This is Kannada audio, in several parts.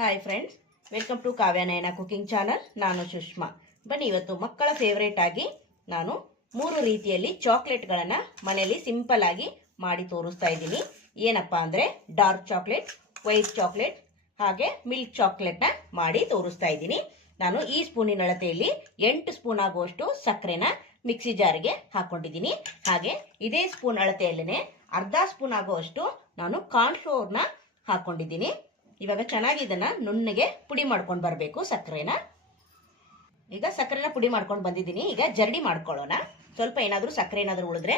Hi friends welcome to Kavyanayana cooking channel ನಾನು ಸುಷ್ಮಾ. ಬನ್ನಿ, ಇವತ್ತು ಮಕ್ಕಳ ಫೇವ್ರೇಟ್ ಆಗಿ ನಾನು ಮೂರು ರೀತಿಯಲ್ಲಿ ಚಾಕ್ಲೇಟ್ಗಳನ್ನು ಮನೆಯಲ್ಲಿ ಸಿಂಪಲ್ ಆಗಿ ಮಾಡಿ ತೋರಿಸ್ತಾ ಇದ್ದೀನಿ. ಏನಪ್ಪ ಅಂದರೆ ಡಾರ್ಕ್ ಚಾಕ್ಲೇಟ್ ವೈಟ್ ಚಾಕ್ಲೇಟ್ ಹಾಗೆ ಮಿಲ್ಕ್ ಚಾಕ್ಲೇಟ್ನ ಮಾಡಿ ತೋರಿಸ್ತಾ ಇದ್ದೀನಿ. ನಾನು ಈ ಸ್ಪೂನಿನ ಅಳತೆಯಲ್ಲಿ ಎಂಟು ಸ್ಪೂನ್ ಆಗುವಷ್ಟು ಸಕ್ಕರೆನ ಮಿಕ್ಸಿ ಜಾರಿಗೆ ಹಾಕೊಂಡಿದ್ದೀನಿ. ಹಾಗೆ ಇದೇ ಸ್ಪೂನ್ ಅಳತೆಯಲ್ಲೇ ಅರ್ಧ ಸ್ಪೂನ್ ಆಗುವಷ್ಟು ನಾನು ಕಾರ್ನ್ಫ್ಲೋರ್ನ ಹಾಕೊಂಡಿದ್ದೀನಿ. ಇವಾಗ ಚೆನ್ನಾಗಿ ಇದನ್ನ ನುಣ್ಣಗೆ ಪುಡಿ ಮಾಡ್ಕೊಂಡು ಬರಬೇಕು ಸಕ್ಕರೆನ. ಈಗ ಸಕ್ಕರೆನ ಪುಡಿ ಮಾಡ್ಕೊಂಡು ಬಂದಿದ್ದೀನಿ. ಈಗ ಜರಡಿ ಮಾಡ್ಕೊಳ್ಳೋಣ. ಸ್ವಲ್ಪ ಏನಾದರೂ ಸಕ್ಕರೆ ಏನಾದರೂ ಉಳಿದ್ರೆ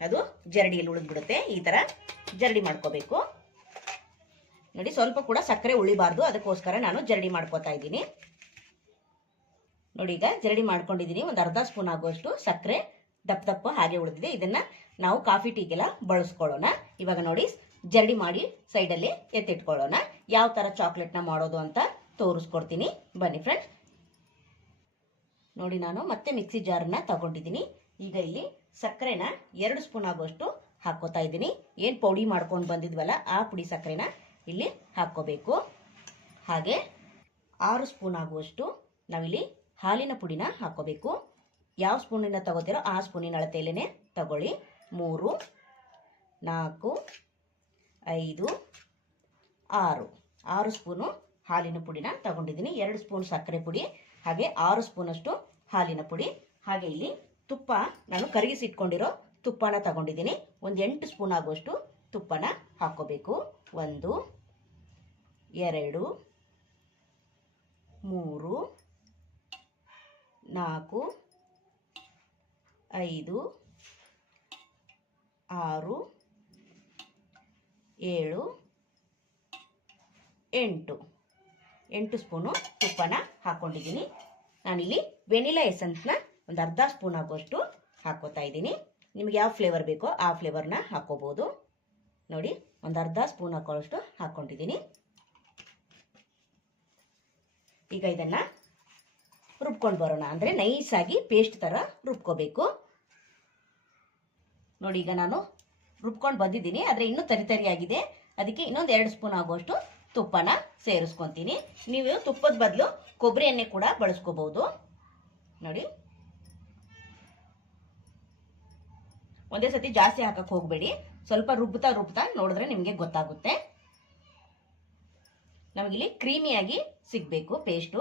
ಅದು ಜರಡಿಯಲ್ಲಿ ಉಳಿದ್ಬಿಡುತ್ತೆ. ಈ ಥರ ಜರಡಿ ಮಾಡ್ಕೋಬೇಕು. ನೋಡಿ, ಸ್ವಲ್ಪ ಕೂಡ ಸಕ್ಕರೆ ಉಳಿಬಾರ್ದು. ಅದಕ್ಕೋಸ್ಕರ ನಾನು ಜರಡಿ ಮಾಡ್ಕೋತಾ ಇದ್ದೀನಿ. ನೋಡಿ, ಈಗ ಜರಡಿ ಮಾಡ್ಕೊಂಡಿದ್ದೀನಿ. ಒಂದು ಅರ್ಧ ಸ್ಪೂನ್ ಆಗುವಷ್ಟು ಸಕ್ಕರೆ ದಪ್ಪ ದಪ್ಪ ಹಾಗೆ ಉಳಿದಿದೆ. ಇದನ್ನ ನಾವು ಕಾಫಿ ಟೀಗೆಲ್ಲ ಬಳಸ್ಕೊಳ್ಳೋಣ. ಇವಾಗ ನೋಡಿ, ಜರಡಿ ಮಾಡಿ ಸೈಡಲ್ಲಿ ಎತ್ತಿಟ್ಕೊಳ್ಳೋಣ. ಯಾವ ಥರ ಚಾಕ್ಲೇಟ್ನ ಮಾಡೋದು ಅಂತ ತೋರಿಸ್ಕೊಡ್ತೀನಿ. ಬನ್ನಿ ಫ್ರೆಂಡ್ಸ್ ನೋಡಿ ನಾನು ಮತ್ತೆ ಮಿಕ್ಸಿ ಜಾರನ್ನ ತಗೊಂಡಿದ್ದೀನಿ. ಈಗ ಇಲ್ಲಿ ಸಕ್ಕರೆನ ಎರಡು ಸ್ಪೂನ್ ಆಗುವಷ್ಟು ಹಾಕೋತಾ ಇದ್ದೀನಿ. ಏನು ಪೌಡಿ ಮಾಡ್ಕೊಂಡು ಬಂದಿದ್ವಲ್ಲ ಆ ಪುಡಿ ಸಕ್ಕರೆನ ಇಲ್ಲಿ ಹಾಕ್ಕೋಬೇಕು. ಹಾಗೆ ಆರು ಸ್ಪೂನ್ ಆಗುವಷ್ಟು ನಾವಿಲ್ಲಿ ಹಾಲಿನ ಪುಡಿನ ಹಾಕೋಬೇಕು ಯಾವ ಸ್ಪೂನಿನ ತಗೋತೀರೋ ಆ ಸ್ಪೂನಿನ ಅಳತೆಯಲ್ಲೇ ತಗೊಳ್ಳಿ. ಮೂರು, ನಾಲ್ಕು, ಐದು ಆರು. ಆರು ಸ್ಪೂನು ಹಾಲಿನ ಪುಡಿನ ತಗೊಂಡಿದ್ದೀನಿ. ಎರಡು ಸ್ಪೂನ್ ಸಕ್ಕರೆ ಪುಡಿ, ಹಾಗೆ ಆರು ಸ್ಪೂನಷ್ಟು ಹಾಲಿನ ಪುಡಿ. ಹಾಗೆ ಇಲ್ಲಿ ತುಪ್ಪ ನಾನು ಕರಗಿಸಿಟ್ಕೊಂಡಿರೋ ತುಪ್ಪನ ತಗೊಂಡಿದ್ದೀನಿ. ಒಂದು ಎಂಟು ಸ್ಪೂನ್ ಆಗುವಷ್ಟು ತುಪ್ಪನ ಹಾಕೋಬೇಕು ಒಂದು, ಎರಡು, ಮೂರು, ನಾಲ್ಕು, ಐದು, ಆರು, ಏಳು ಎಂಟು. ಎಂಟು ಸ್ಪೂನು ತುಪ್ಪನ ಹಾಕ್ಕೊಂಡಿದ್ದೀನಿ ನಾನಿಲ್ಲಿ ವೆನಿಲಾ ಎಸೆನ್ಸ್ನ ಒಂದು ಅರ್ಧ ಸ್ಪೂನ್ ಆಗುವಷ್ಟು ಹಾಕೋತಾ ಇದ್ದೀನಿ. ನಿಮಗೆ ಯಾವ ಫ್ಲೇವರ್ ಬೇಕೋ ಆ ಫ್ಲೇವರ್ನ ಹಾಕೋಬೋದು. ನೋಡಿ, ಒಂದು ಅರ್ಧ ಸ್ಪೂನ್ ಹಾಕೊಳ್ಳೋಷ್ಟು ಹಾಕ್ಕೊಂಡಿದ್ದೀನಿ ಈಗ ಇದನ್ನು ರುಬ್ಕೊಂಡು ಬರೋಣ. ಅಂದರೆ ನೈಸಾಗಿ ಪೇಸ್ಟ್ ಥರ ರುಬ್ಕೋಬೇಕು. ನೋಡಿ, ಈಗ ನಾನು ರುಬ್ಕೊಂಡು ಬಂದಿದ್ದೀನಿ. ಆದರೆ ಇನ್ನೂ ತರಿತರಿ ಆಗಿದೆ ಅದಕ್ಕೆ ಇನ್ನೊಂದು ಎರಡು ಸ್ಪೂನ್ ಆಗುವಷ್ಟು ತುಪ್ಪನ ಸೇರಿಸ್ಕೊತೀನಿ. ನೀವು ತುಪ್ಪದ ಬದಲು ಕೊಬ್ಬರಿ ಎಣ್ಣೆ ಕೂಡ ಬಳಸ್ಕೋಬಹುದು ನೋಡಿ. ಒಂದೇ ಸತಿ ಜಾಸ್ತಿ ಹಾಕಕ್ಕೆ ಹೋಗಬೇಡಿ. ಸ್ವಲ್ಪ ರುಬ್ತಾ ರುಬ್ತಾ ನೋಡಿದ್ರೆ ನಿಮಗೆ ಗೊತ್ತಾಗುತ್ತೆ. ನಮಗಿಲ್ಲಿ ಕ್ರೀಮಿಯಾಗಿ ಸಿಗಬೇಕು ಪೇಸ್ಟು.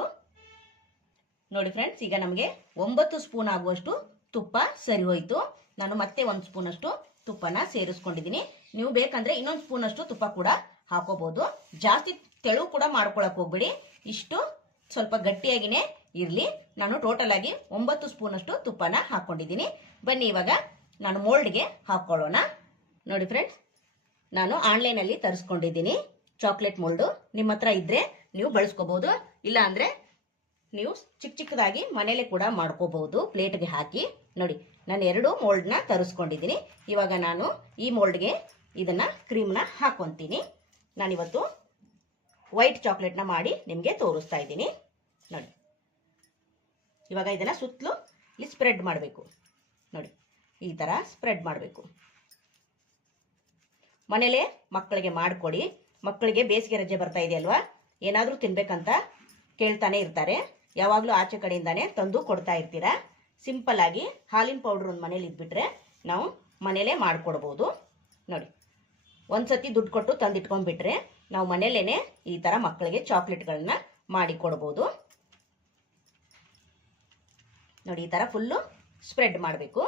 ನೋಡಿ ಫ್ರೆಂಡ್ಸ್, ಈಗ ನಮಗೆ ಒಂಬತ್ತು ಸ್ಪೂನ್ ಆಗುವಷ್ಟು ತುಪ್ಪ ಸರಿ ಹೋಯ್ತು. ನಾನು ಮತ್ತೆ ಒಂದು ಸ್ಪೂನಷ್ಟು ತುಪ್ಪನ ಸೇರಿಸ್ಕೊಂಡಿದ್ದೀನಿ. ನೀವು ಬೇಕಂದ್ರೆ ಇನ್ನೊಂದು ಸ್ಪೂನಷ್ಟು ತುಪ್ಪ ಕೂಡ ಹಾಕೋಬಹುದು ಜಾಸ್ತಿ ತೆಳು ಕೂಡ ಮಾಡ್ಕೊಳಕ್ ಹೋಗ್ಬೇಡಿ. ಇಷ್ಟು ಸ್ವಲ್ಪ ಗಟ್ಟಿಯಾಗಿನೇ ಇರಲಿ. ನಾನು ಟೋಟಲ್ ಆಗಿ ಒಂಬತ್ತು ಸ್ಪೂನಷ್ಟು ತುಪ್ಪನ ಹಾಕೊಂಡಿದ್ದೀನಿ. ಬನ್ನಿ ಇವಾಗ ನಾನು ಮೋಲ್ಡ್ಗೆ ಹಾಕೊಳ್ಳೋಣ. ನೋಡಿ ಫ್ರೆಂಡ್ಸ್ ನಾನು ಆನ್ಲೈನಲ್ಲಿ ತರಿಸ್ಕೊಂಡಿದ್ದೀನಿ. ಚಾಕ್ಲೇಟ್ ಮೋಲ್ಡು ನಿಮ್ಮ ಹತ್ರ ಇದ್ರೆ ನೀವು ಬಳಸ್ಕೋಬಹುದು ಇಲ್ಲ ಅಂದ್ರೆ ನೀವು ಚಿಕ್ಕ ಚಿಕ್ಕದಾಗಿ ಮನೇಲೆ ಕೂಡ ಮಾಡ್ಕೋಬಹುದು ಪ್ಲೇಟ್ಗೆ ಹಾಕಿ. ನೋಡಿ, ನಾನು ಎರಡು ಮೋಲ್ಡ್ನ ತರಿಸ್ಕೊಂಡಿದ್ದೀನಿ. ಇವಾಗ ನಾನು ಈ ಮೋಲ್ಡ್ಗೆ ಇದನ್ನ ಕ್ರೀಮ್ನ ಹಾಕೊಂತೀನಿ. ನಾನಿವತ್ತು ವೈಟ್ ಚಾಕ್ಲೇಟ್ನ ಮಾಡಿ ನಿಮಗೆ ತೋರಿಸ್ತಾ ಇದ್ದೀನಿ. ನೋಡಿ. ಇವಾಗ ಇದನ್ನು ಸುತ್ತಲೂ ಇಲ್ಲಿ ಸ್ಪ್ರೆಡ್ ಮಾಡಬೇಕು. ನೋಡಿ, ಈ ಥರ ಸ್ಪ್ರೆಡ್ ಮಾಡಬೇಕು. ಮನೇಲೆ ಮಕ್ಕಳಿಗೆ ಮಾಡಿಕೊಡಿ. ಮಕ್ಕಳಿಗೆ ಬೇಸಿಗೆ ರಜೆ ಬರ್ತಾ ಇದೆ ಅಲ್ವಾ? ಏನಾದರೂ ತಿನ್ಬೇಕಂತ ಕೇಳ್ತಾನೆ ಇರ್ತಾರೆ. ಯಾವಾಗಲೂ ಆಚೆ ಕಡೆಯಿಂದಾನೆ ತಂದು ಕೊಡ್ತಾ ಇರ್ತೀರಾ? ಸಿಂಪಲ್ ಆಗಿ ಹಾಲಿನ ಪೌಡ್ರ್ ಒಂದು ಮನೇಲಿ ಇದ್ಬಿಟ್ರೆ ನಾವು ಮನೇಲೇ ಮಾಡಿಕೊಡ್ಬೋದು. ನೋಡಿ. ಒಂದ್ಸತಿ ದುಡ್ಡು ಕೊಟ್ಟು ತಂದಿಟ್ಕೊಂಡ್ಬಿಟ್ರೆ ನಾವು ಮನೇಲೇನೆ ಈ ಥರ ಮಕ್ಕಳಿಗೆ ಚಾಕ್ಲೇಟ್ಗಳನ್ನ ಮಾಡಿ ಕೊಡ್ಬೋದು. ನೋಡಿ, ಈ ಥರ ಫುಲ್ಲು ಸ್ಪ್ರೆಡ್ ಮಾಡಬೇಕು.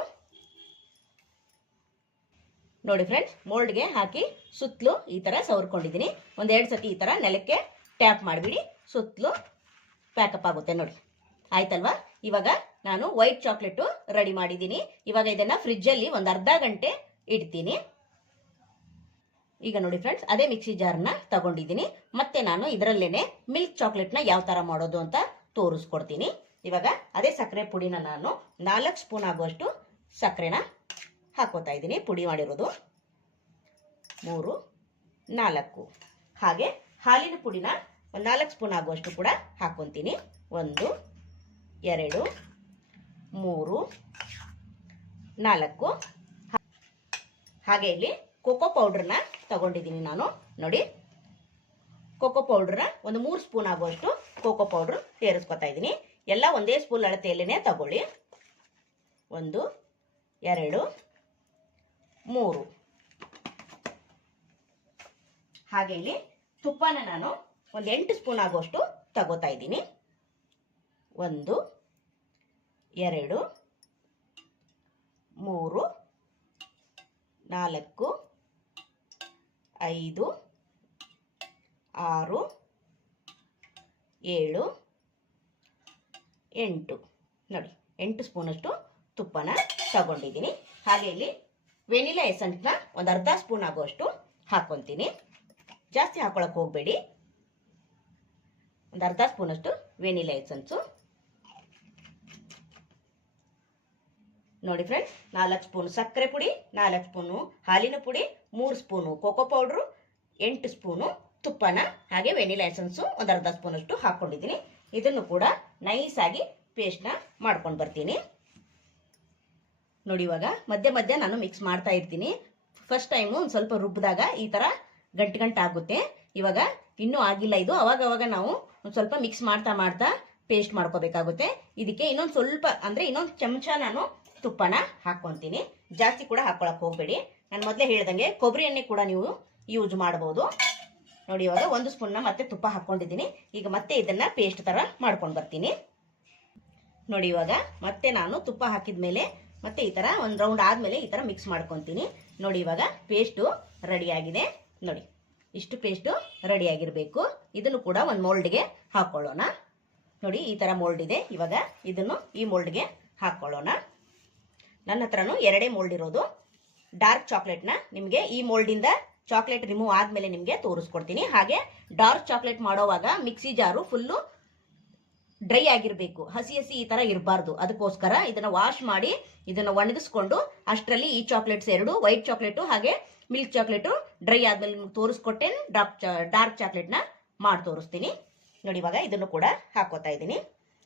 ನೋಡಿ ಫ್ರೆಂಡ್ಸ್ ಮೋಲ್ಡ್ಗೆ ಹಾಕಿ ಸುತ್ತಲೂ ಈ ಥರ ಸವರ್ಕೊಂಡಿದ್ದೀನಿ. ಒಂದೆರಡು ಸತಿ ಈ ಥರ ನೆಲಕ್ಕೆ ಟ್ಯಾಪ್ ಮಾಡಿಬಿಡಿ, ಸುತ್ತಲೂ ಪ್ಯಾಕಪ್ ಆಗುತ್ತೆ ನೋಡಿ. ಆಯ್ತಲ್ವಾ? ಇವಾಗ ನಾನು ವೈಟ್ ಚಾಕ್ಲೇಟು ರೆಡಿ ಮಾಡಿದ್ದೀನಿ. ಇವಾಗ ಇದನ್ನು ಫ್ರಿಜ್ಜಲ್ಲಿ ಒಂದು ಅರ್ಧ ಗಂಟೆ ಇಡ್ತೀನಿ. ಈಗ ನೋಡಿ ಫ್ರೆಂಡ್ಸ್ ಅದೇ ಮಿಕ್ಸಿ ಜಾರ್ನ ತಗೊಂಡಿದ್ದೀನಿ. ಮತ್ತೆ ನಾನು ಇದರಲ್ಲೇನೆ ಮಿಲ್ಕ್ ಚಾಕ್ಲೇಟ್ನ ಯಾವ ಥರ ಮಾಡೋದು ಅಂತ ತೋರಿಸ್ಕೊಡ್ತೀನಿ. ಇವಾಗ ಅದೇ ಸಕ್ಕರೆ ಪುಡಿನ ನಾನು ನಾಲ್ಕು ಸ್ಪೂನ್ ಆಗುವಷ್ಟು ಸಕ್ಕರೆನ ಹಾಕೋತಾ ಇದ್ದೀನಿ. ಪುಡಿ ಮಾಡಿರೋದು ಮೂರು, ನಾಲ್ಕು. ಹಾಗೆ ಹಾಲಿನ ಪುಡಿನ ನಾಲ್ಕು ಸ್ಪೂನ್ ಆಗುವಷ್ಟು ಕೂಡ ಹಾಕೊತೀನಿ. ಒಂದು, ಎರಡು, ಮೂರು, ನಾಲ್ಕು. ಹಾಗೆ ಇಲ್ಲಿ ಕೋಕೋ ಪೌಡ್ರನ್ನ ತಗೊಂಡಿದ್ದೀನಿ ನಾನು. ನೋಡಿ ಕೋಕೋ ಪೌಡ್ರನ್ನ ಒಂದು ಮೂರು ಸ್ಪೂನ್ ಆಗುವಷ್ಟು ಕೋಕೋ ಪೌಡ್ರ್ ಸೇರಿಸ್ಕೊತಾ ಇದ್ದೀನಿ. ಎಲ್ಲ ಒಂದೇ ಸ್ಪೂನ್ ಅಳತೆಯಲ್ಲೇ ತಗೊಳ್ಳಿ. ಒಂದು, ಎರಡು, ಮೂರು. ಹಾಗೆ ಇಲ್ಲಿ ತುಪ್ಪನ ನಾನು ಒಂದು ಎಂಟು ಸ್ಪೂನ್ ಆಗುವಷ್ಟು ತಗೋತಾ ಇದ್ದೀನಿ. ಒಂದು, ಎರಡು, ಮೂರು, ನಾಲ್ಕು ಐದು, ಆರು, ಏಳು, ಎಂಟು. ನೋಡಿ, ಎಂಟು ಸ್ಪೂನಷ್ಟು ತುಪ್ಪನ ತಗೊಂಡಿದ್ದೀನಿ. ಹಾಗೆ ಇಲ್ಲಿ ವೆನಿಲಾ ಎಸೆಂಟ್ನ ಒಂದು ಅರ್ಧ ಸ್ಪೂನ್ ಆಗುವಷ್ಟು ಹಾಕ್ಕೊತೀನಿ. ಜಾಸ್ತಿ ಹಾಕೊಳಕ್ಕೆ ಹೋಗಬೇಡಿ. ಒಂದು ಅರ್ಧ ಸ್ಪೂನಷ್ಟು ವೆನಿಲಾ ಎಸೆನ್ಸು ನೋಡಿ ಫ್ರೆಂಡ್ಸ್, ನಾಲ್ಕು ಸ್ಪೂನ್ ಸಕ್ಕರೆ ಪುಡಿ, ನಾಲ್ಕು ಸ್ಪೂನು ಹಾಲಿನ ಪುಡಿ ಮೂರು ಸ್ಪೂನು ಕೋಕೋ ಪೌಡ್ರು, ಎಂಟು ಸ್ಪೂನು ತುಪ್ಪನ, ಹಾಗೆ ವೆನಿಲಾ ಎಸೆನ್ಸು ಒಂದು ಅರ್ಧ ಸ್ಪೂನಷ್ಟು ಹಾಕ್ಕೊಂಡಿದ್ದೀನಿ. ಇದನ್ನು ಕೂಡ ನೈಸಾಗಿ ಪೇಸ್ಟ್ನ ಮಾಡ್ಕೊಂಡು ಬರ್ತೀನಿ. ನೋಡಿ ಇವಾಗ ಮಧ್ಯ ಮಧ್ಯ ನಾನು ಮಿಕ್ಸ್ ಮಾಡ್ತಾ ಇರ್ತೀನಿ. ಫಸ್ಟ್ ಟೈಮು ಒಂದು ಸ್ವಲ್ಪ ರುಬ್ಬಿದಾಗ ಈ ಥರ ಗಂಟು ಗಂಟು ಆಗುತ್ತೆ. ಇವಾಗ ಇನ್ನೂ ಆಗಿಲ್ಲ ಇದು. ಅವಾಗ ಅವಾಗ ನಾವು ಒಂದು ಸ್ವಲ್ಪ ಮಿಕ್ಸ್ ಮಾಡ್ತಾ ಮಾಡ್ತಾ ಪೇಸ್ಟ್ ಮಾಡ್ಕೋಬೇಕಾಗುತ್ತೆ. ಇದಕ್ಕೆ ಇನ್ನೊಂದು ಸ್ವಲ್ಪ, ಅಂದರೆ ಇನ್ನೊಂದು ಚಮಚ ನಾನು ತುಪ್ಪನ ಹಾಕ್ಕೊತೀನಿ. ಜಾಸ್ತಿ ಕೂಡ ಹಾಕ್ಕೊಳಕ್ಕೆ ಹೋಗಬೇಡಿ. ನಾನು ಮೊದಲೇ ಹೇಳ್ದಂಗೆ ಕೊಬ್ಬರಿ ಎಣ್ಣೆ ಕೂಡ ನೀವು ಯೂಸ್ ಮಾಡ್ಬೋದು ನೋಡಿ ಇವಾಗ ಒಂದು ಸ್ಪೂನ್ನ ಮತ್ತೆ ತುಪ್ಪ ಹಾಕ್ಕೊಂಡಿದ್ದೀನಿ. ಈಗ ಮತ್ತೆ ಇದನ್ನು ಪೇಸ್ಟ್ ಥರ ಮಾಡ್ಕೊಂಡು ಬರ್ತೀನಿ. ನೋಡಿ ಇವಾಗ ಮತ್ತೆ ನಾನು ತುಪ್ಪ ಹಾಕಿದ ಮೇಲೆ ಮತ್ತೆ ಈ ಥರ ಒಂದು ರೌಂಡ್ ಆದಮೇಲೆ ಈ ಥರ ಮಿಕ್ಸ್ ಮಾಡ್ಕೊತೀನಿ. ನೋಡಿ ಇವಾಗ ಪೇಸ್ಟು ರೆಡಿಯಾಗಿದೆ ನೋಡಿ, ಇಷ್ಟು ಪೇಸ್ಟು ರೆಡಿಯಾಗಿರಬೇಕು ಇದನ್ನು ಕೂಡ ಒಂದು ಮೋಲ್ಡ್ಗೆ ಹಾಕ್ಕೊಳ್ಳೋಣ ನೋಡಿ, ಈ ಥರ ಮೋಲ್ಡ್ ಇದೆ. ಇವಾಗ ಇದನ್ನು ಈ ಮೋಲ್ಡ್ಗೆ ಹಾಕ್ಕೊಳ್ಳೋಣ ನನ್ನ ಹತ್ರನೂ ಎರಡೇ ಮೋಲ್ಡ್ ಇರೋದು. ಡಾರ್ಕ್ ಚಾಕ್ಲೇಟ್ನ ನಿಮಗೆ ಈ ಮೋಲ್ಡಿಂದ ಚಾಕ್ಲೇಟ್ ರಿಮೂವ್ ಆದಮೇಲೆ ನಿಮಗೆ ತೋರಿಸ್ಕೊಡ್ತೀನಿ. ಹಾಗೆ ಡಾರ್ಕ್ ಚಾಕ್ಲೇಟ್ ಮಾಡೋವಾಗ ಮಿಕ್ಸಿ ಜಾರು ಫುಲ್ಲು ಡ್ರೈ ಆಗಿರಬೇಕು. ಹಸಿ ಹಸಿ ಈ ತರ ಇರಬಾರ್ದು. ಅದಕ್ಕೋಸ್ಕರ ಇದನ್ನ ವಾಶ್ ಮಾಡಿ ಇದನ್ನ ಒಣಗಿಸ್ಕೊಂಡು ಅಷ್ಟರಲ್ಲಿ ಈ ಚಾಕ್ಲೇಟ್ಸ್ ಎರಡು ವೈಟ್ ಚಾಕ್ಲೇಟು ಹಾಗೆ ಮಿಲ್ಕ್ ಚಾಕ್ಲೇಟು ಡ್ರೈ ಆದ್ಮೇಲೆ ನಿಮ್ಗೆ ತೋರಿಸ್ಕೊಟ್ಟೆ ಡಾರ್ಕ್ ಡಾರ್ಕ್ ಚಾಕ್ಲೇಟ್ನ ಮಾಡಿ ತೋರಿಸ್ತೀನಿ. ನೋಡಿ ಇವಾಗ ಇದನ್ನು ಕೂಡ ಹಾಕೋತಾ ಇದ್ದೀನಿ.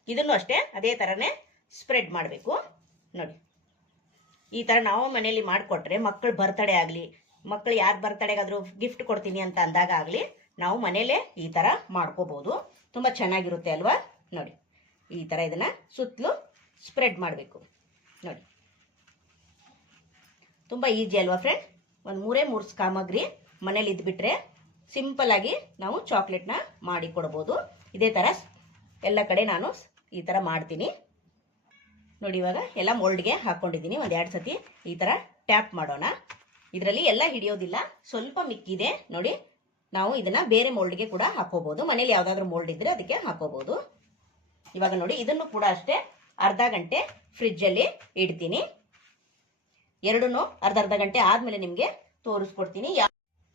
ಇದನ್ನು ಅಷ್ಟೇ ಅದೇ ಥರನೇ ಸ್ಪ್ರೆಡ್ ಮಾಡಬೇಕು. ನೋಡಿ. ಈ ಥರ ನಾವು ಮನೆಯಲ್ಲಿ ಮಾಡಿಕೊಟ್ರೆ ಮಕ್ಕಳು ಬರ್ತಡೇ ಆಗಲಿ ಮಕ್ಕಳು ಯಾರು ಬರ್ತಡೇಗಾದರೂ ಗಿಫ್ಟ್ ಕೊಡ್ತೀನಿ ಅಂತ ಅಂದಾಗ ಆಗಲಿ, ನಾವು ಮನೇಲೇ ಈ ಥರ ಮಾಡ್ಕೋಬೋದು. ತುಂಬ ಚೆನ್ನಾಗಿರುತ್ತೆ ಅಲ್ವಾ? ನೋಡಿ, ಈ ಥರ ಇದನ್ನು ಸುತ್ತಲೂ ಸ್ಪ್ರೆಡ್ ಮಾಡಬೇಕು. ನೋಡಿ, ತುಂಬ ಈಜಿ ಅಲ್ವಾ ಫ್ರೆಂಡ್ ಒಂದು ಮೂರೇ ಮೂರು ಸಾಮಗ್ರಿ ಮನೇಲಿ ಇದ್ಬಿಟ್ರೆ ಸಿಂಪಲ್ ಆಗಿ ನಾವು ಚಾಕ್ಲೇಟ್ನ ಮಾಡಿ ಕೊಡ್ಬೋದು. ಇದೇ ಥರ ಎಲ್ಲ ಕಡೆ ನಾನು ಈ ಥರ ಮಾಡ್ತೀನಿ. ನೋಡಿ, ಇವಾಗ ಎಲ್ಲ ಮೋಲ್ಡ್ಗೆ ಹಾಕ್ಕೊಂಡಿದ್ದೀನಿ ಒಂದು ಎರಡು ಸತಿ ಈ ಥರ ಟ್ಯಾಪ್ ಮಾಡೋಣ. ಇದರಲ್ಲಿ ಎಲ್ಲ ಹಿಡಿಯೋದಿಲ್ಲ. ಸ್ವಲ್ಪ ಮಿಕ್ಕಿದೆ. ನೋಡಿ, ನಾವು ಇದನ್ನ ಬೇರೆ ಮೋಲ್ಡ್ಗೆ ಕೂಡ ಹಾಕೋಬಹುದು ಮನೇಲಿ ಯಾವ್ದಾದ್ರು ಮೋಲ್ಡ್ ಇದ್ರೆ ಅದಕ್ಕೆ ಹಾಕೋಬಹುದು ಇವಾಗ ನೋಡಿ, ಇದನ್ನು ಕೂಡ ಅಷ್ಟೇ ಅರ್ಧ ಗಂಟೆ ಫ್ರಿಜ್ಜಲ್ಲಿ ಇಡ್ತೀನಿ. ಎರಡನ್ನೂ ಅರ್ಧ ಅರ್ಧ ಗಂಟೆ ಆದ್ಮೇಲೆ ನಿಮಗೆ ತೋರಿಸ್ಕೊಡ್ತೀನಿ.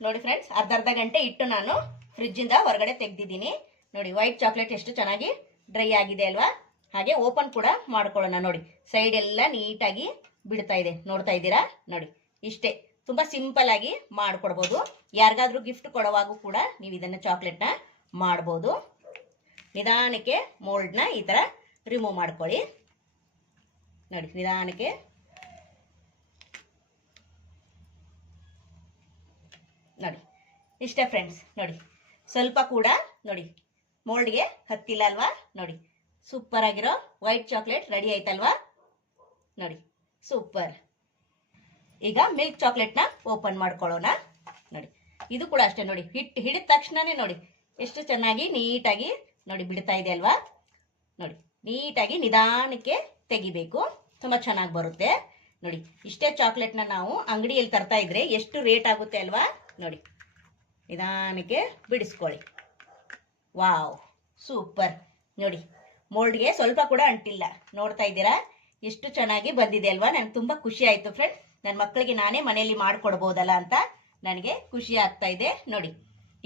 ನೋಡಿ ಫ್ರೆಂಡ್ಸ್ ಅರ್ಧ ಅರ್ಧ ಗಂಟೆ ಇಟ್ಟು ನಾನು ಫ್ರಿಜ್ಜಿಂದ ಹೊರಗಡೆ ತೆಗ್ದಿದ್ದೀನಿ. ನೋಡಿ ವೈಟ್ ಚಾಕ್ಲೇಟ್ ಎಷ್ಟು ಚೆನ್ನಾಗಿ ಡ್ರೈ ಆಗಿದೆ ಅಲ್ವಾ? ಹಾಗೆ ಓಪನ್ ಕೂಡ ಮಾಡ್ಕೊಳ್ಳೋಣ ನೋಡಿ. ಸೈಡ್ ಎಲ್ಲ ನೀಟಾಗಿ ಬಿಡ್ತಾ ಇದೆ. ನೋಡ್ತಾ ಇದ್ದೀರಾ? ನೋಡಿ. ಇಷ್ಟೇ. ತುಂಬಾ ಸಿಂಪಲ್ ಆಗಿ ಮಾಡ್ಕೊಡ್ಬೋದು. ಯಾರಿಗಾದ್ರೂ ಗಿಫ್ಟ್ ಕೊಡುವಾಗೂ ಕೂಡ ನೀವು ಇದನ್ನ ಚಾಕ್ಲೇಟ್ನ ಮಾಡ್ಬೋದು. ನಿಧಾನಕ್ಕೆ ಮೋಲ್ಡ್ನ ಈ ಥರ ರಿಮೂವ್ ಮಾಡ್ಕೊಳ್ಳಿ. ನೋಡಿ, ನಿಧಾನಕ್ಕೆ. ನೋಡಿ. ಇಷ್ಟೇ ಫ್ರೆಂಡ್ಸ್ ನೋಡಿ. ಸ್ವಲ್ಪ ಕೂಡ ನೋಡಿ. ಮೋಲ್ಡ್ಗೆ ಹತ್ತಿಲ್ಲ ಅಲ್ವಾ? ನೋಡಿ. ಸೂಪರ್ ಆಗಿರೋ ವೈಟ್ ಚಾಕ್ಲೇಟ್ ರೆಡಿ ಆಯ್ತಲ್ವಾ? ನೋಡಿ ಸೂಪರ್ ಈಗ ಮಿಲ್ಕ್ ಚಾಕ್ಲೇಟ್ನ ಓಪನ್ ಮಾಡ್ಕೊಳ್ಳೋಣ. ನೋಡಿ, ಇದು ಕೂಡ ಅಷ್ಟೇ ನೋಡಿ ಹಿಟ್ಟು ಹಿಡಿದ ತಕ್ಷಣನೇ ನೋಡಿ, ಎಷ್ಟು ಚೆನ್ನಾಗಿ ನೀಟಾಗಿ ನೋಡಿ ಬಿಡ್ತಾ ಇದೆ ಅಲ್ವಾ? ನೋಡಿ, ನೀಟಾಗಿ ನಿಧಾನಕ್ಕೆ ತೆಗಿಬೇಕು. ತುಂಬ ಚೆನ್ನಾಗಿ ಬರುತ್ತೆ. ನೋಡಿ, ಇಷ್ಟೇ ಚಾಕ್ಲೇಟ್ನ ನಾವು ಅಂಗಡಿಯಲ್ಲಿ ತರ್ತಾ ಇದ್ರೆ ಎಷ್ಟು ರೇಟ್ ಆಗುತ್ತೆ ಅಲ್ವಾ? ನೋಡಿ, ನಿಧಾನಕ್ಕೆ ಬಿಡಿಸ್ಕೊಳ್ಳಿ. ವಾವ್ ಸೂಪರ್ ನೋಡಿ ಮೋಲ್ಡ್ಗೆ ಸ್ವಲ್ಪ ಕೂಡ ಅಂಟಿಲ್ಲ. ನೋಡ್ತಾ ಇದ್ದೀರಾ? ಎಷ್ಟು ಚೆನ್ನಾಗಿ ಬಂದಿದೆ ಅಲ್ವಾ? ನನಗೆ ತುಂಬ ಖುಷಿ ಆಯಿತು ಫ್ರೆಂಡ್ ನನ್ನ ಮಕ್ಕಳಿಗೆ ನಾನೇ ಮನೆಯಲ್ಲಿ ಮಾಡಿಕೊಡ್ಬೋದಲ್ಲ ಅಂತ ನನಗೆ ಖುಷಿ ಆಗ್ತಾ ಇದೆ. ನೋಡಿ,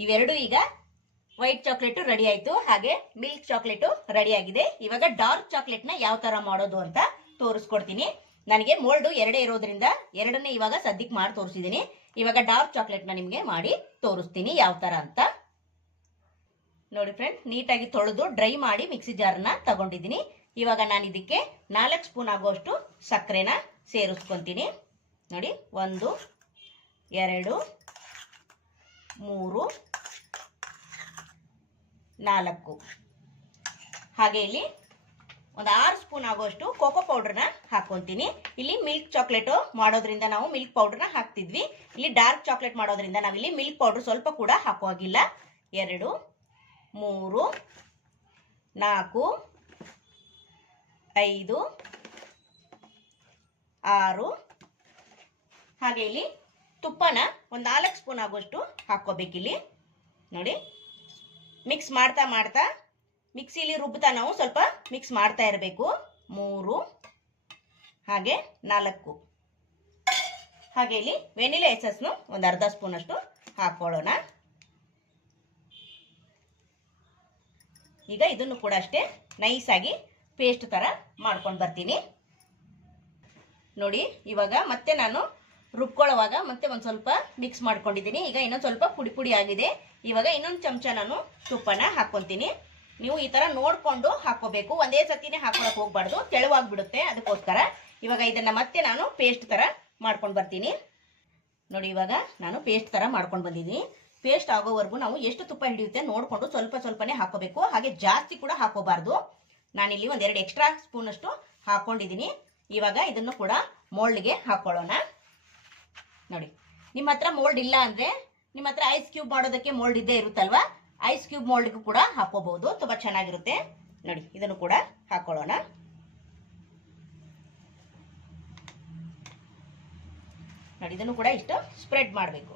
ಇವೆರಡು ಈಗ ವೈಟ್ ಚಾಕ್ಲೇಟು ರೆಡಿ ಆಯಿತು. ಹಾಗೆ ಮಿಲ್ಕ್ ಚಾಕ್ಲೇಟು ರೆಡಿ ಆಗಿದೆ. ಇವಾಗ ಡಾರ್ಕ್ ಚಾಕ್ಲೇಟ್ನ ಯಾವ ಥರ ಮಾಡೋದು ಅಂತ ತೋರಿಸ್ಕೊಡ್ತೀನಿ. ನನಗೆ ಮೋಲ್ಡು ಎರಡೇ ಇರೋದ್ರಿಂದ ಎರಡನ್ನೇ ಇವಾಗ ಸದ್ಯಕ್ಕೆ ಮಾಡಿ ತೋರಿಸಿದ್ದೀನಿ. ಇವಾಗ ಡಾರ್ಕ್ ಚಾಕ್ಲೇಟ್ನ ನಿಮಗೆ ಮಾಡಿ ತೋರಿಸ್ತೀನಿ ಯಾವ ಥರ ಅಂತ. ನೋಡಿ ಫ್ರೆಂಡ್ ನೀಟಾಗಿ ತೊಳೆದು ಡ್ರೈ ಮಾಡಿ ಮಿಕ್ಸಿ ಜಾರನ್ನ ತಗೊಂಡಿದ್ದೀನಿ. ಇವಾಗ ನಾನು ಇದಕ್ಕೆ ನಾಲ್ಕು ಸ್ಪೂನ್ ಆಗುವಷ್ಟು ಸಕ್ಕರೆನ ಸೇರಿಸ್ಕೊತೀನಿ. ನೋಡಿ, ಒಂದು, ಎರಡು, ಮೂರು, ನಾಲ್ಕು. ಹಾಗೆ ಇಲ್ಲಿ ಒಂದು ಆರು ಸ್ಪೂನ್ ಆಗುವಷ್ಟು ಕೋಕೋ ಪೌಡ್ರನ್ನ ಹಾಕ್ಕೊತೀನಿ. ಇಲ್ಲಿ ಮಿಲ್ಕ್ ಚಾಕ್ಲೇಟು ಮಾಡೋದ್ರಿಂದ ನಾವು ಮಿಲ್ಕ್ ಪೌಡ್ರನ್ನ ಹಾಕ್ತಿದ್ವಿ. ಇಲ್ಲಿ ಡಾರ್ಕ್ ಚಾಕ್ಲೇಟ್ ಮಾಡೋದ್ರಿಂದ ನಾವಿಲ್ಲಿ ಮಿಲ್ಕ್ ಪೌಡರ್ ಸ್ವಲ್ಪ ಕೂಡ ಹಾಕುವಾಗಿಲ್ಲ. ಎರಡು ಮೂರು, ನಾಲ್ಕು, ಐದು, ಆರು. ಹಾಗೆ ಇಲ್ಲಿ ತುಪ್ಪನ ಒಂದು ನಾಲ್ಕು ಸ್ಪೂನ್ ಆಗುವಷ್ಟು ಹಾಕ್ಕೋಬೇಕಿಲ್ಲಿ. ನೋಡಿ ಮಿಕ್ಸ್ ಮಾಡ್ತಾ ಮಾಡ್ತಾ ಮಿಕ್ಸಿಲಿ ರುಬ್ಬುತ್ತಾ ನಾವು ಸ್ವಲ್ಪ ಮಿಕ್ಸ್ ಮಾಡ್ತಾ ಇರಬೇಕು. ಮೂರು, ಹಾಗೆ ನಾಲ್ಕು. ಹಾಗೆ ಇಲ್ಲಿ ವೆನಿಲಾ ಎಸಸ್ನು ಒಂದು ಅರ್ಧ ಸ್ಪೂನ್ ಅಷ್ಟು ಈಗ ಇದನ್ನು ಕೂಡ ಅಷ್ಟೇ ನೈಸಾಗಿ ಪೇಸ್ಟ್ ಥರ ಮಾಡ್ಕೊಂಡು ಬರ್ತೀನಿ. ನೋಡಿ, ಇವಾಗ ಮತ್ತೆ ನಾನು ರುಬ್ಕೊಳ್ಳುವಾಗ ಮತ್ತೆ ಒಂದು ಸ್ವಲ್ಪ ಮಿಕ್ಸ್ ಮಾಡ್ಕೊಂಡಿದ್ದೀನಿ. ಈಗ ಇನ್ನೊಂದು ಸ್ವಲ್ಪ ಪುಡಿ ಪುಡಿ ಆಗಿದೆ. ಇವಾಗ ಇನ್ನೊಂದು ಚಮಚ ನಾನು ತುಪ್ಪನ ಹಾಕ್ಕೊತೀನಿ. ನೀವು ಈ ಥರ ನೋಡಿಕೊಂಡು ಹಾಕೋಬೇಕು ಒಂದೇ ಸತಿನೇ ಹಾಕೊಳಕ್ಕೆ ಹೋಗ್ಬಾರ್ದು. ತೆಳುವಾಗ್ಬಿಡುತ್ತೆ ಅದಕ್ಕೋಸ್ಕರ. ಇವಾಗ ಇದನ್ನು ಮತ್ತೆ ನಾನು ಪೇಸ್ಟ್ ಥರ ಮಾಡ್ಕೊಂಡು ಬರ್ತೀನಿ. ನೋಡಿ, ಇವಾಗ ನಾನು ಪೇಸ್ಟ್ ಥರ ಮಾಡ್ಕೊಂಡು ಬಂದಿದ್ದೀನಿ. ಪೇಸ್ಟ್ ಆಗೋವರೆಗೂ ನಾವು ಎಷ್ಟು ತುಪ್ಪ ಹಿಡಿಯುತ್ತೆ ನೋಡಿಕೊಂಡು ಸ್ವಲ್ಪ ಸ್ವಲ್ಪನೇ ಹಾಕೋಬೇಕು. ಹಾಗೆ ಜಾಸ್ತಿ ಕೂಡ ಹಾಕೋಬಾರ್ದು. ನಾನಿಲ್ಲಿ ಒಂದೆರಡು ಎಕ್ಸ್ಟ್ರಾ ಸ್ಪೂನಷ್ಟು ಹಾಕೊಂಡಿದ್ದೀನಿ. ಇವಾಗ ಇದನ್ನು ಕೂಡ ಮೋಲ್ಡ್ಗೆ ಹಾಕೊಳ್ಳೋಣ. ನೋಡಿ, ನಿಮ್ಮ ಹತ್ರ ಮೋಲ್ಡ್ ಇಲ್ಲ ಅಂದರೆ ನಿಮ್ಮ ಹತ್ರ ಐಸ್ ಕ್ಯೂಬ್ ಮಾಡೋದಕ್ಕೆ ಮೋಲ್ಡ್ ಇದ್ದೇ ಇರುತ್ತಲ್ವಾ? ಐಸ್ ಕ್ಯೂಬ್ ಮೋಲ್ಡ್ಗೂ ಕೂಡ ಹಾಕೋಬಹುದು. ತುಂಬ ಚೆನ್ನಾಗಿರುತ್ತೆ. ನೋಡಿ, ಇದನ್ನು ಕೂಡ ಹಾಕೊಳ್ಳೋಣ. ನೋಡಿ, ಇದನ್ನು ಕೂಡ ಇಷ್ಟು ಸ್ಪ್ರೆಡ್ ಮಾಡಬೇಕು.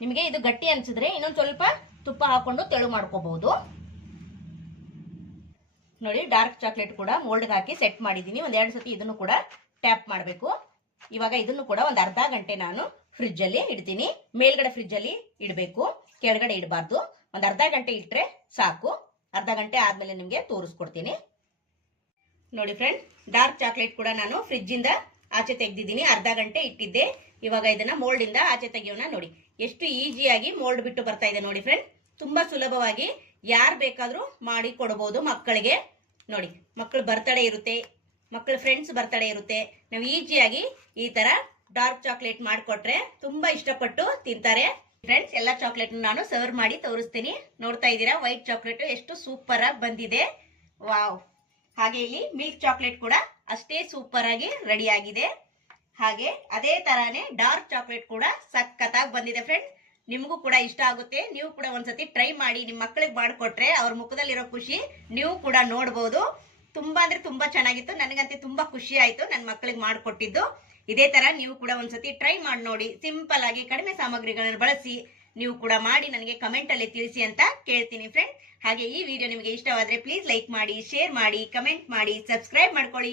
ನಿಮಗೆ ಇದು ಗಟ್ಟಿ ಅನ್ಸಿದ್ರೆ ಇನ್ನೊಂದು ಸ್ವಲ್ಪ ತುಪ್ಪ ಹಾಕೊಂಡು ತೆಳು ಮಾಡ್ಕೋಬಹುದು. ನೋಡಿ ಡಾರ್ಕ್ ಚಾಕ್ಲೇಟ್ ಕೂಡ ಮೋಲ್ಡ್ಗೆ ಹಾಕಿ ಸೆಟ್ ಮಾಡಿದ್ದೀನಿ. ಒಂದೆರಡು ಸತಿ ಇದನ್ನು ಕೂಡ ಟ್ಯಾಪ್ ಮಾಡಬೇಕು. ಇವಾಗ ಇದನ್ನು ಕೂಡ ಒಂದು ಅರ್ಧ ಗಂಟೆ ನಾನು ಫ್ರಿಜ್ಜಲ್ಲಿ ಇಡ್ತೀನಿ. ಮೇಲ್ಗಡೆ ಫ್ರಿಜ್ಜಲ್ಲಿ ಇಡಬೇಕು. ಕೆಳಗಡೆ ಇಡಬಾರ್ದು. ಒಂದು ಅರ್ಧ ಗಂಟೆ ಇಟ್ಟರೆ ಸಾಕು. ಅರ್ಧ ಗಂಟೆ ಆದಮೇಲೆ ನಿಮಗೆ ತೋರಿಸ್ಕೊಡ್ತೀನಿ. ನೋಡಿ ಫ್ರೆಂಡ್ ಡಾರ್ಕ್ ಚಾಕ್ಲೇಟ್ ಕೂಡ ನಾನು ಫ್ರಿಜ್ಜಿಂದ ಆಚೆ ತೆಗೆದಿದ್ದೀನಿ. ಅರ್ಧ ಗಂಟೆ ಇಟ್ಟಿದ್ದೆ. ಇವಾಗ ಇದನ್ನ ಮೋಲ್ಡಿಂದ ಆಚೆ ತೆಗಿಯೋಣ ನೋಡಿ. ಎಷ್ಟು ಈಸಿಯಾಗಿ ಮೋಲ್ಡ್ ಬಿಟ್ಟು ಬರ್ತಾ ಇದೆ ನೋಡಿ ಫ್ರೆಂಡ್ ತುಂಬಾ ಸುಲಭವಾಗಿ ಯಾರು ಬೇಕಾದರೂ ಮಾಡಿ ಕೊಡಬಹುದು ಮಕ್ಕಳಿಗೆ. ನೋಡಿ ಮಕ್ಕಳು ಬರ್ತಡೇ ಇರುತ್ತೆ ಮಕ್ಕಳ ಫ್ರೆಂಡ್ಸ್ ಬರ್ತಡೇ ಇರುತ್ತೆ. ನಾವು ಈಸಿಯಾಗಿ ಈ ತರ ಡಾರ್ಕ್ ಚಾಕ್ಲೇಟ್ ಮಾಡಿಕೊಟ್ರೆ ತುಂಬಾ ಇಷ್ಟಪಟ್ಟು ತಿಂತಾರೆ. ಫ್ರೆಂಡ್ಸ್ ಎಲ್ಲ ಚಾಕ್ಲೇಟ್ ನಾನು ಸರ್ವ್ ಮಾಡಿ ತೋರಿಸ್ತೀನಿ. ನೋಡ್ತಾ ಇದ್ದೀರಾ ವೈಟ್ ಚಾಕ್ಲೇಟ್ ಎಷ್ಟು ಸೂಪರ್ ಆಗಿ ಬಂದಿದೆ. ವಾವ್ ಹಾಗೆ ಇಲ್ಲಿ ಮಿಲ್ಕ್ ಚಾಕ್ಲೇಟ್ ಕೂಡ ಅಷ್ಟೇ ಸೂಪರ್ ಆಗಿ ರೆಡಿ ಆಗಿದೆ. ಹಾಗೆ ಅದೇ ತರಾನೇ ಡಾರ್ಕ್ ಚಾಕ್ಲೇಟ್ ಕೂಡ ಸಖತ್ತಾಗಿ ಬಂದಿದೆ ಫ್ರೆಂಡ್ ನಿಮಗೂ ಕೂಡ ಇಷ್ಟ ಆಗುತ್ತೆ. ನೀವು ಕೂಡ ಒಂದ್ಸತಿ ಟ್ರೈ ಮಾಡಿ ನಿಮ್ಮ ಮಕ್ಕಳಿಗೆ ಮಾಡಿಕೊಟ್ರೆ ಅವ್ರ ಮುಖದಲ್ಲಿರೋ ಖುಷಿ ನೀವು ಕೂಡ ನೋಡ್ಬೋದು. ತುಂಬಾ ಅಂದ್ರೆ ತುಂಬಾ ಚೆನ್ನಾಗಿತ್ತು. ನನಗಂತೂ ತುಂಬಾ ಖುಷಿ ಆಯ್ತು ನನ್ನ ಮಕ್ಕಳಿಗೆ ಮಾಡಿಕೊಟ್ಟಿದ್ದು. ಇದೇ ತರ ನೀವು ಕೂಡ ಒಂದ್ಸತಿ ಟ್ರೈ ಮಾಡಿ ನೋಡಿ ಸಿಂಪಲ್ ಆಗಿ ಕಡಿಮೆ ಸಾಮಗ್ರಿಗಳನ್ನು ಬಳಸಿ ನೀವು ಕೂಡ ಮಾಡಿ ನನಗೆ ಕಮೆಂಟ್ ಅಲ್ಲಿ ತಿಳಿಸಿ ಅಂತ ಕೇಳ್ತೀನಿ ಫ್ರೆಂಡ್ ಹಾಗೆ ಈ ವಿಡಿಯೋ ನಿಮಗೆ ಇಷ್ಟವಾದ್ರೆ ಪ್ಲೀಸ್ ಲೈಕ್ ಮಾಡಿ ಶೇರ್ ಮಾಡಿ ಕಮೆಂಟ್ ಮಾಡಿ ಸಬ್ಸ್ಕ್ರೈಬ್ ಮಾಡ್ಕೊಳ್ಳಿ.